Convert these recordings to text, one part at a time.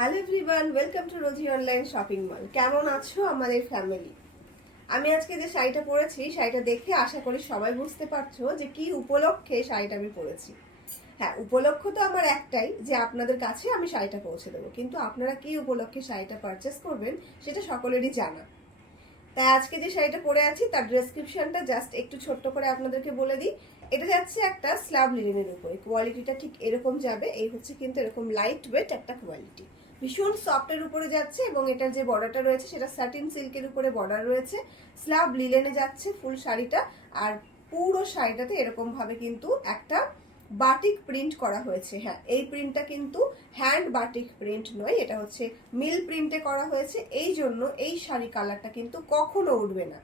Hello everyone, welcome to Rosy online shopping mall. কেমন আছো আমাদের ফ্যামিলি? আমি আজকে যে শাড়িটা পরেছি, শাড়িটা দেখে আশা করি সবাই বুঝতে পারছো যে কি উপলক্ষে শাড়িটা আমি পরেছি। হ্যাঁ, উপলক্ষ তো আমার একটাই, যে আপনাদের কাছে আমি শাড়িটা পৌঁছে দেবো, কিন্তু আপনারা কি উপলক্ষে শাড়িটা পারচেস করবেন সেটা সকলেরই জানা। তাই আজকে যে শাড়িটা পরে আছি তার ডেসক্রিপশনটা জাস্ট একটু ছোট্ট করে আপনাদেরকে বলে দিই। এটা যাচ্ছে একটা স্ল্যাব লিনেনের উপরে, কোয়ালিটিটা ঠিক এরকম যাবে। এই হচ্ছে কিন্তু এরকম লাইট ওয়েট একটা কোয়ালিটি, ভীষণ সফটের উপরে যাচ্ছে, এবং এটার যে বর্ডারটা রয়েছে সেটা স্যাটিন সিল্কের উপরে বর্ডার রয়েছে। স্ল্যাব লিলেনে যাচ্ছে ফুল শাড়িটা, আর পুরো শাড়িটাতে এরকম ভাবে কিন্তু একটা বাটিক প্রিন্ট করা হয়েছে। হ্যাঁ, এই প্রিন্টটা কিন্তু হ্যান্ড বাটিক প্রিন্ট নয়, এটা হচ্ছে মিল প্রিন্টে করা হয়েছে। এই জন্য এই শাড়ি কালারটা কিন্তু কখনো উঠবে না।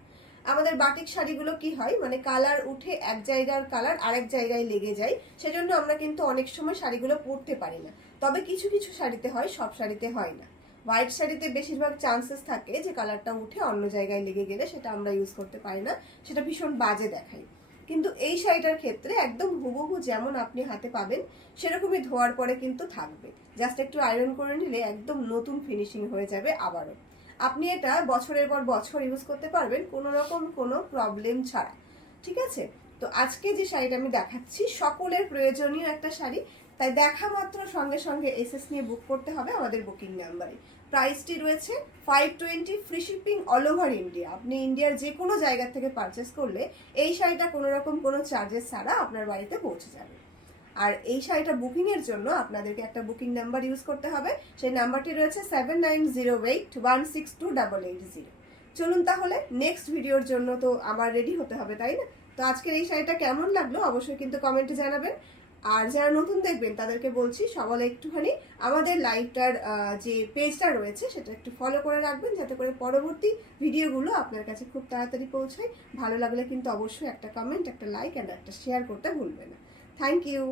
আমাদের বাটিক শাড়িগুলো কি হয়, মানে কালার উঠে এক জায়গার কালার আরেক জায়গায় লেগে যায়, সেজন্য আমরা কিন্তু অনেক সময় শাড়িগুলো পরতে পারি না। তবে কিছু কিছু শাড়িতে হয়, সব শাড়িতে হয় না। হোয়াইট শাড়িতে বেশিরভাগ চান্সেস থাকে যে কালারটা উঠে অন্য জায়গায় লেগে গেলে সেটা আমরা ইউজ করতে পারি না, সেটা ভীষণ বাজে দেখায়। কিন্তু এই শাড়িটার ক্ষেত্রে একদম হুবহু যেমন আপনি হাতে পাবেন সেরকমই ধোয়ার পরে কিন্তু থাকবে। জাস্ট একটু আয়রন করে নিলে একদম নতুন ফিনিশিং হয়ে যাবে আবারও। আপনি এটা বছরের পর বছর ইউজ করতে পারবেন কোনো রকম কোনো প্রবলেম ছাড়া। ঠিক আছে? তো আজকে যে শাড়িটা আমি দেখাচ্ছি সকলের প্রয়োজনীয় একটা শাড়ি, তাই দেখা মাত্র সঙ্গে সঙ্গে এসএস নিয়ে বুক করতে হবে আমাদের বুকিং নাম্বারে। প্রাইসটি রয়েছে 520, free shipping all over India. আপনি ইন্ডিয়ার যে কোনো জায়গা থেকে পারচেস করলে এই শাড়িটা কোনো রকম কোনো চার্জেস ছাড়া আপনার বাড়িতে পৌঁছে যাবে। আর এই শাড়িটা বুকিং এর জন্য আপনাদেরকে একটা বুকিং নাম্বার ইউজ করতে হবে। সেই নাম্বারটি রয়েছে 7908162880। চলুন তাহলে নেক্সট ভিডিওর জন্য তো আবার রেডি হতে হবে, তাই না? তো আজকের এই শাড়িটা কেমন লাগলো অবশ্যই কিন্তু কমেন্টে জানাবেন। আর যারা নতুন দেখবেন তাদেরকে বলছি সবাই একটুখানি আমাদের লাইভটার যে পেজটা রয়েছে সেটা একটু ফলো করে রাখবেন, যাতে করে পরবর্তী ভিডিওগুলো আপনার কাছে খুব তাড়াতাড়ি পৌঁছায়। ভালো লাগলে কিন্তু অবশ্যই একটা কমেন্ট, একটা লাইক অ্যান্ড একটা শেয়ার করতে ভুলবেন না। Thank you.